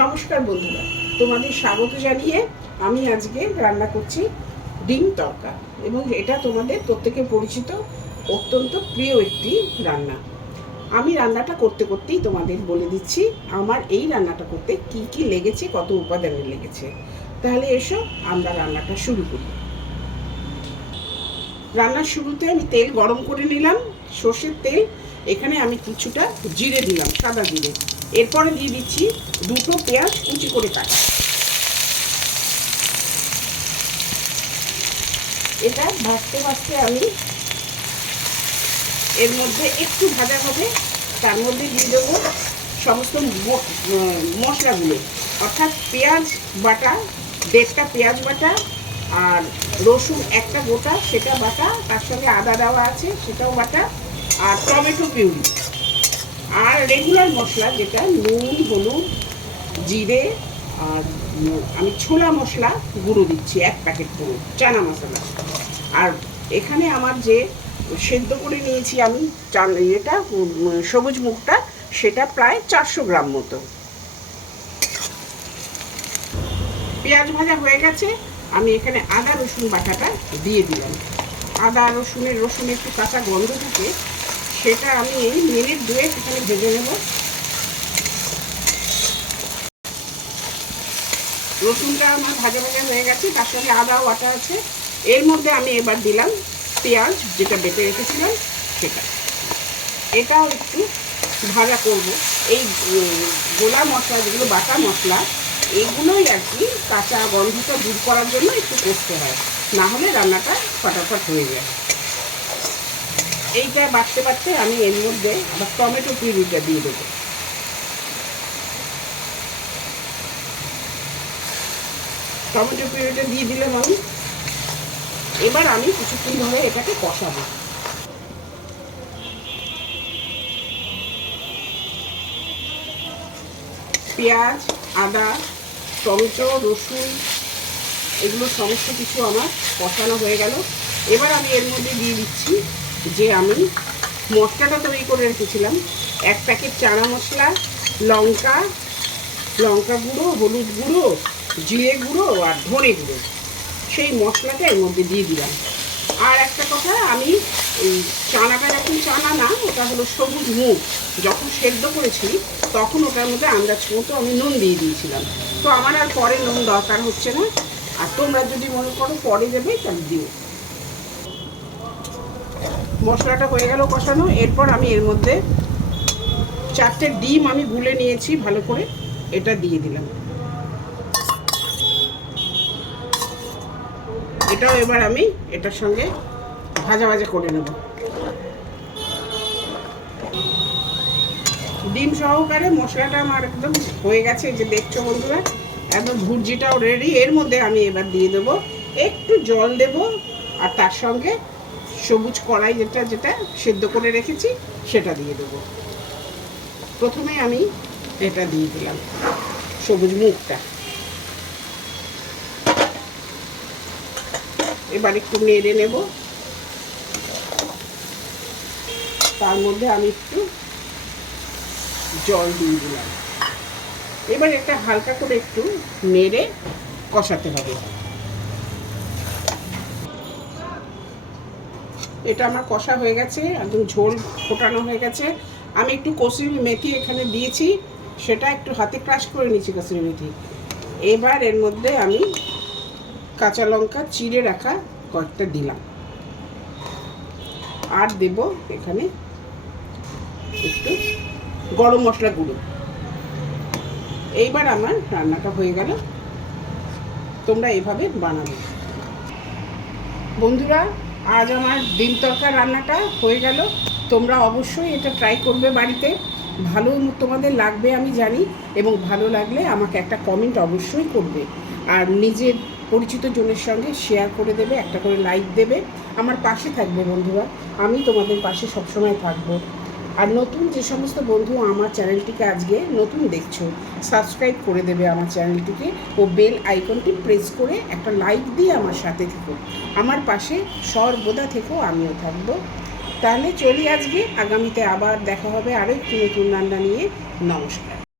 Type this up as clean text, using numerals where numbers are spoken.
নমস্কার বন্ধুরা, তোমাদের স্বাগত জানিয়ে আমি আজকে রান্না করছি ডিম তড়কা এবং এটা তোমাদের প্রত্যেকে পরিচিত অত্যন্ত প্রিয় একটি রান্না। আমি রান্নাটা করতে করতেই তোমাদের বলে দিচ্ছি আমার এই রান্নাটা করতে কি কি লেগেছে, কত উপাদানে লেগেছে। তাহলে এসো আমরা রান্নাটা শুরু করি। রান্নার শুরুতে আমি তেল গরম করে নিলাম, সর্ষের তেল। এখানে আমি কিছুটা জিরে দিলাম, সাদা জিরে। এরপরে দিয়ে দিচ্ছি দুটো পেঁয়াজ কুচি করে কাটা। এটা ভাজতে ভাজতে আমি এর মধ্যে একটু ভাজা হবে, তার মধ্যে দিয়ে দেবো সমস্ত মশলাগুলো, অর্থাৎ পেঁয়াজ বাটা, 1.5টা পেঁয়াজ বাটা, আর রসুন একটা গোটা সেটা বাটা, তার সঙ্গে আদা দেওয়া আছে সেটাও বাটা, আর টমেটো পিউরি, আর রেগুলার মশলা যেটা নুন, হলুদ, জিরে, আর আমি ছোলা মশলা গুঁড়ো দিচ্ছি 1 প্যাকেট পুরো, চানা মশলা। আর এখানে আমার যে সেদ্ধ করে নিয়েছি আমি এটা সবুজ মুগটা, সেটা প্রায় 400 গ্রাম মতো। পেঁয়াজ ভাজা হয়ে গেছে, আমি এখানে আদা রসুন বাটাটা দিয়ে দিলাম। আদা রসুন একটু কাঁচা গন্ধ থাকে, সেটা আমি এই মিনিট 2 এখানে ভেজে নেব। রসুনটা আমার ভাজা ভাজা হয়ে গেছে, তার সঙ্গে আদা বাটা আছে। এর মধ্যে আমি এবার দিলাম পেঁয়াজ যেটা বেটে রেখেছিলাম সেটা। এটাও একটু ভাজা করব। এই গোলা মশলা যেগুলো বাটা মশলা, এগুলোই আর কি কাঁচা গন্ধটা দূর করার জন্য একটু কষতে হয়, না হলে রান্নাটা ফটাফট হয়ে যায়। এইটা বাটতে বাটতে আমি এর মধ্যে আবার টমেটো পিউরিটা দিয়ে দেবো। টমেটো পিউরিটা দিয়ে দিলাম আমি। এবার আমি কিছুক্ষণ ধরে এটাকে কষাবো। পেঁয়াজ, আদা, টমেটো, রসুন, এগুলো সমস্ত কিছু আমার কষানো হয়ে গেল। এবার আমি এর মধ্যে দিয়ে দিচ্ছি যে আমি মশলাটা তৈরি করে রেখেছিলাম, 1 প্যাকেট চানা মশলা, লঙ্কা গুঁড়ো, হলুদ গুঁড়ো, জিরে গুঁড়ো আর ধনে গুঁড়ো, সেই মশলাটা এর মধ্যে দিয়ে দিলাম। আর একটা কথা, আমি এই চানাটা যখন চানা না, ওটা হলো সবুজ মুগ, যখন সেদ্ধ করেছি তখন ওটার মধ্যে আন্দাজ মতো আমি নুন দিয়ে দিয়েছিলাম। তো আমার আর পরে নুন দরকার হচ্ছে না, আর তোমরা যদি মনে করো পরে দেবে তাহলে দিও। মশলাটা হয়ে গেল কষানো। এরপর আমি এর মধ্যে 4টে ডিম আমি গুলে নিয়েছি ভালো করে, এটা দিয়ে দিলাম। এটাও এবার আমি এটার সঙ্গে ভাজা ভাজা করে নেব। ডিম সহকারে মশলাটা আমার একদম হয়ে গেছে, যে দেখছো বন্ধুরা, একদম ভুর্জিটাও রেডি। এর মধ্যে আমি এবার দিয়ে দেবো একটু জল দেব, আর তার সঙ্গে সবুজ কড়াই যেটা সেদ্ধ করে রেখেছি সেটা দিয়ে দেবো। প্রথমে আমি এটা দিয়ে দিলাম সবুজ মুগটা। এবার একটু নেড়ে নেব, তার মধ্যে আমি একটু জল দিয়ে দিলাম। এবার এটা হালকা করে একটু নেড়ে কষাতে হবে। এটা আমার কষা হয়ে গেছে, একদম ঝোল ফোটানো হয়ে গেছে। আমি একটু কসুরি মেথি এখানে দিয়েছি, সেটা একটু হাতে ক্রাশ করে নিচ্ছি কসুরি মেথি। এবার এর মধ্যে আমি কাঁচা লঙ্কা চিড়ে রাখা কয়েকটা দিলাম, আর দেব এখানে একটু গরম মশলা গুঁড়ো। এইবার আমার রান্নাটা হয়ে গেল। তোমরা এভাবে বানাবে বন্ধুরা। আজ আমার ডিম তড়কা রান্নাটা হয়ে গেল। তোমরা অবশ্যই এটা ট্রাই করবে বাড়িতে। ভালো তোমাদের লাগবে আমি জানি, এবং ভালো লাগলে আমাকে একটা কমেন্ট অবশ্যই করবে, আর নিজের পরিচিত জনের সঙ্গে শেয়ার করে দেবে, একটা করে লাইক দেবে। আমার পাশে থাকবে বন্ধুরা, আমি তোমাদের পাশে সবসময় থাকবো। আর নতুন যে সমস্ত বন্ধু আমার চ্যানেলটিকে আজকে নতুন দেখছো, সাবস্ক্রাইব করে দেবে আমার চ্যানেলটিকে, ও বেল আইকনটি প্রেস করে একটা লাইক দিয়ে আমার সাথে থেকো, আমার পাশে সর্বদা থেকো, আমিও থাকবো। তাহলে চলি আজকে, আগামীতে আবার দেখা হবে আরও একটু নতুন রান্না নিয়ে। নমস্কার।